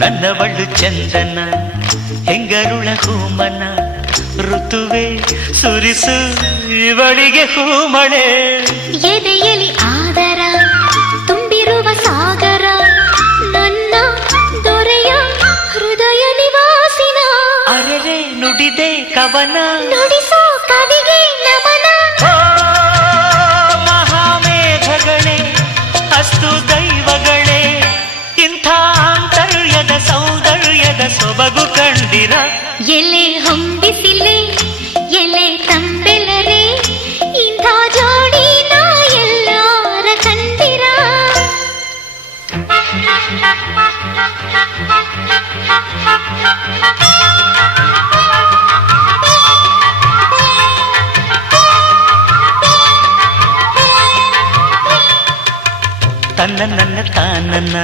ನನ್ನವಳು ಚಂದನ ಹೆಂಗರುಳ ಹೂಮನ ಋತುವೆ ಸುರಿಸು ಇವಳಿಗೆ ಹೂಮಳೆ ಎದೆಯಲಿ ಆದರ ತುಂಬಿರುವ ಸಾಗರ ನನ್ನ ದೊರೆಯ ಹೃದಯ ನಿವಾಸಿನ ಅರೆರೆ ನುಡಿದೆ ಕವನ ನುಡಿಸೋ ಕವಿಗೆ ನಮನ ಮಹಾಮೇಘಗಳೇ ಅಸ್ತು ದೈವಗಳೇ ಇಂಥ ಆಂತರ್ಯದ ಸೌಂದರ್ಯದ ಸೊಬಗು ಕಂಡಿರ ಎಲೆ ಹೊಂಬಿಸಿಲೆ ಎಲೆ ತಂಬೆಲರೆ ಇಂಥ ಜೋಡಿನ ಎಲ್ಲಾರ ಕಂಡಿರ ತನ್ನ ನನ್ನ ತಾನನ್ನ